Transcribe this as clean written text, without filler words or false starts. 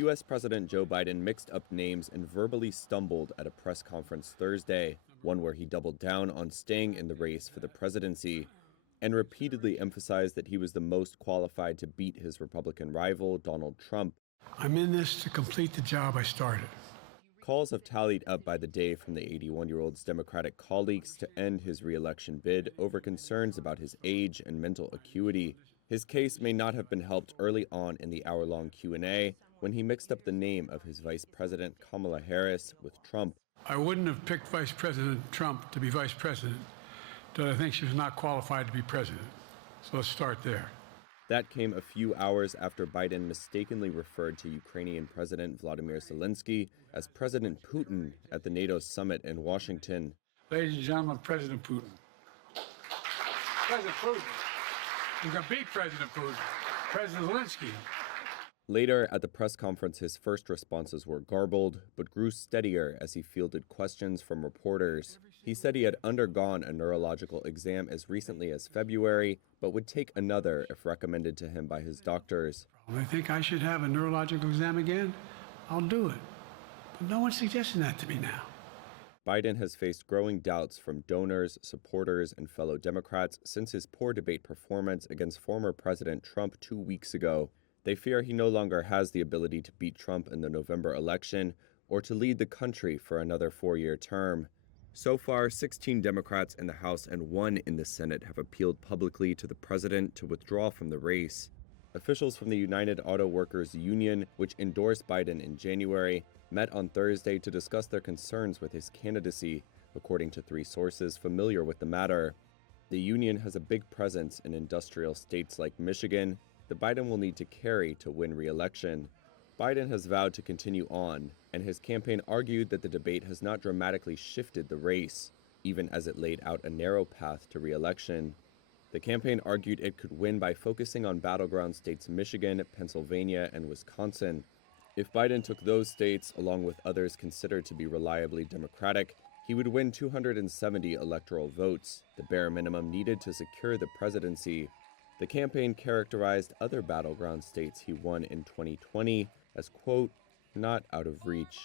U.S. President Joe Biden mixed up names and verbally stumbled at a press conference Thursday, one where he doubled down on staying in the race for the presidency and repeatedly emphasized that he was the most qualified to beat his Republican rival, Donald Trump. I'm in this to complete the job I started. Calls have tallied up by the day from the 81-year-old's Democratic colleagues to end his re-election bid over concerns about his age and mental acuity. His case may not have been helped early on in the hour-long Q&A when he mixed up the name of his vice president, Kamala Harris, with Trump. I wouldn't have picked Vice President Trump to be vice president, but I think she was not qualified to be president. So let's start there. That came a few hours after Biden mistakenly referred to Ukrainian President Vladimir Zelensky as President Putin at the NATO summit in Washington. Ladies and gentlemen, President Putin. President Putin. You can beat President Putin. President Zelensky. Later, at the press conference, his first responses were garbled, but grew steadier as he fielded questions from reporters. He said he had undergone a neurological exam as recently as February, but would take another if recommended to him by his doctors. I think I should have a neurological exam again. I'll do it. But no one's suggesting that to me now. Biden has faced growing doubts from donors, supporters, and fellow Democrats since his poor debate performance against former President Trump 2 weeks ago. They fear he no longer has the ability to beat Trump in the November election or to lead the country for another 4-year term. So far, 16 Democrats in the House and 1 in the Senate have appealed publicly to the president to withdraw from the race. Officials from the United Auto Workers Union, which endorsed Biden in January, met on Thursday to discuss their concerns with his candidacy, according to 3 sources familiar with the matter. The union has a big presence in industrial states like Michigan that Biden will need to carry to win re-election. Biden has vowed to continue on, and his campaign argued that the debate has not dramatically shifted the race, even as it laid out a narrow path to re-election. The campaign argued it could win by focusing on battleground states Michigan, Pennsylvania, and Wisconsin. If Biden took those states, along with others considered to be reliably Democratic, he would win 270 electoral votes, the bare minimum needed to secure the presidency. The campaign characterized other battleground states he won in 2020 as, quote, not out of reach.